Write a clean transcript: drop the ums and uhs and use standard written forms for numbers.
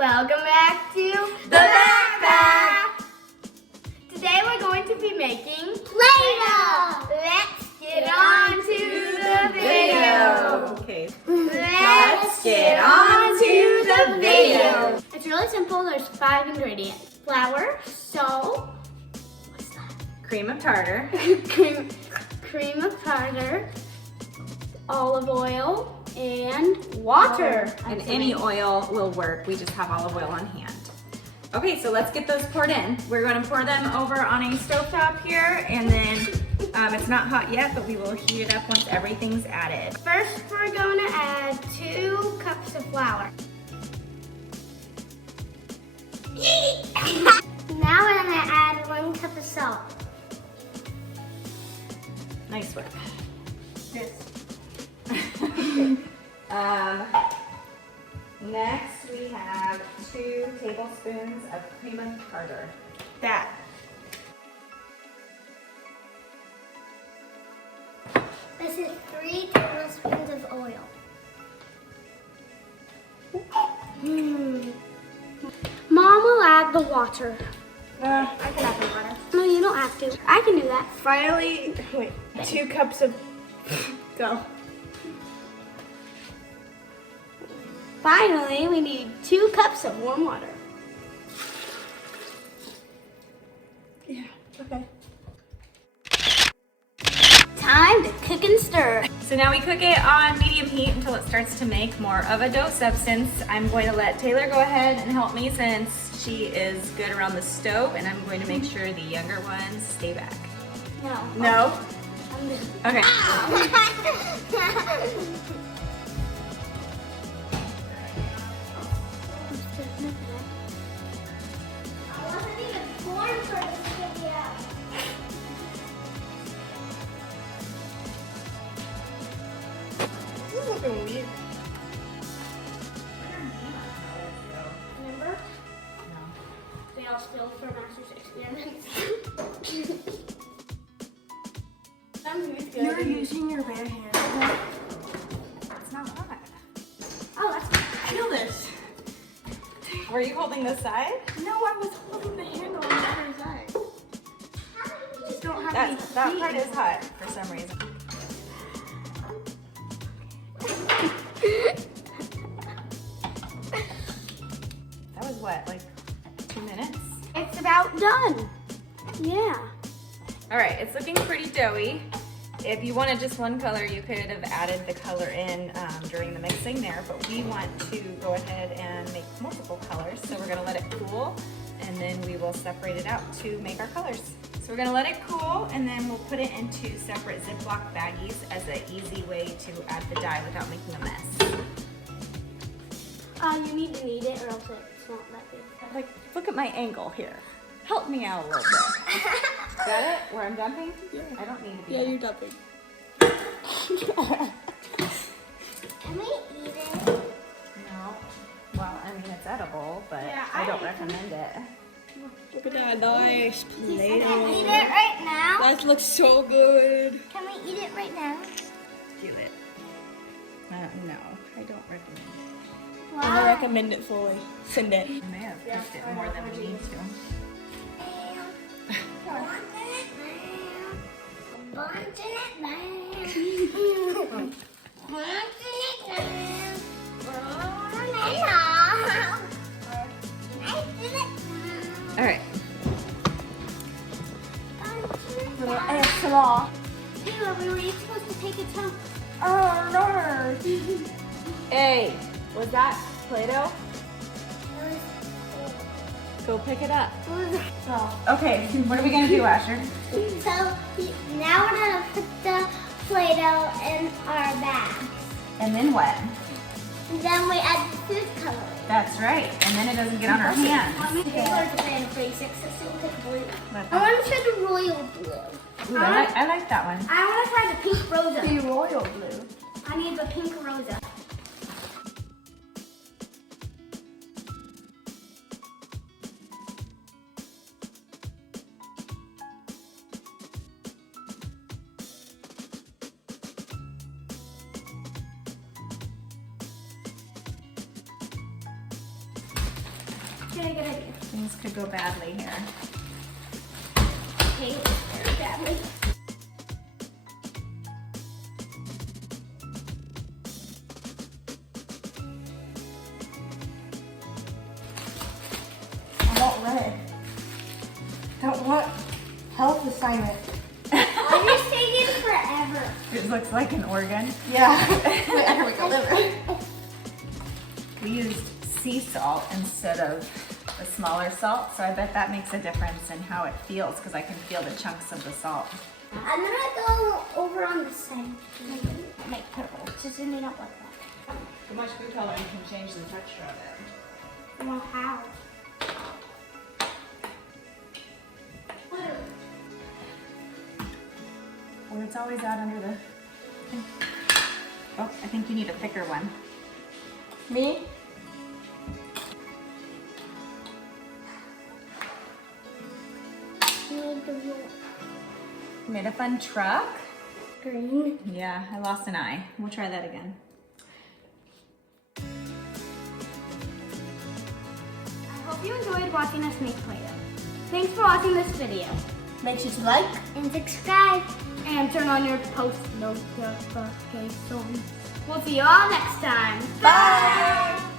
Welcome back to the backpack. Today we're going to be making Play-Doh. Let's get on to the video. Okay. Let's get on to the video. It's really simple. There's 5 ingredients: flour, salt, what's that? Cream of tartar. cream of tartar, olive oil, and water. And any oil will work. We just have olive oil on hand. Okay, so let's get those poured in. We're going to pour them over on a stovetop here, and then it's not hot yet, but we will heat it up once everything's added. First, we're going to add 2 cups of flour. Now we're going to add 1 cup of salt. Nice work. This. Next, we have 2 tablespoons of cream of tartar. That. This is 3 tablespoons of oil. Mom will add the water. I can add the water. No, you don't have to. I can do that. Finally, wait, 2 cups of, go. Finally, we need 2 cups of warm water. Yeah, okay. Time to cook and stir. So now we cook it on medium heat until it starts to make more of a dough substance. I'm going to let Taylor go ahead and help me since she is good around the stove, and I'm going to make sure the younger ones stay back. No. No? I'm good. Okay. I wasn't even born for this video. This is looking weird. Remember? They all spilled for master's experiments. You're using your bare hand. It's not hot. Oh, that's Feel this. Were you holding this side? No, I was holding the handle on the other side. You just don't have any That feet. part is hot for some reason. That was what, like 2 minutes? It's about done. Yeah. All right, it's looking pretty doughy. If you wanted just one color, you could have added the color in during the mixing there, but we want to go ahead and make multiple colors. So we're gonna let it cool, and then we will separate it out to make our colors. So we're gonna let it cool, and then we'll put it into separate Ziploc baggies as an easy way to add the dye without making a mess. You need to knead it or else it's not that big. Like, look at my angle here. Help me out a little bit. Got it? Where I'm dumping? Yeah. I don't need to be. Yeah, you're dumping. Can we eat it? No. Well, I mean, it's edible, but Yeah, I don't I- recommend it. Look at that nice Can we eat Play-Doh. it right now? That looks so good. Can we eat it right now? Do it. No, I don't recommend it. I don't recommend it fully. Send it. We may have cooked it more than we need to. All right. Little ASMR. Taylor, we were each supposed to take a chunk. Oh no. Hey, was that Play-Doh? Go pick it up. Okay, what are we gonna do, Asher? So now we're gonna put the Play-Doh in our bags. And then what? And then we add the food coloring. That's right. And then it doesn't get on our hands. Taylor's a fan of basics, so we'll take blue. Let's- I want to try the royal blue. Ooh, I like that one. I want to try the pink rosa. The royal blue. I need the pink rosa. Very good idea. Things could go badly here. Okay, very badly. I want red. Don't want health assignment. I'm just taking forever. It looks like an organ. Yeah. Wait, I can make a liver. We used sea salt instead of the smaller salt, so I bet that makes a difference in how it feels because I can feel the chunks of the salt. I'm gonna go over on the side. Make purple. Just zoom it up like that. Too much food coloring can change the texture of it. Well, how? Where it's always out under the... Oh, I think you need a thicker one. Me? Need the Made a fun truck. green. Yeah, I lost an eye. We'll try that again. I hope you enjoyed watching us make Play-Doh. Thanks for watching this video. Make sure to like. And subscribe. And turn on your post notifications. We'll see you all next time. Bye.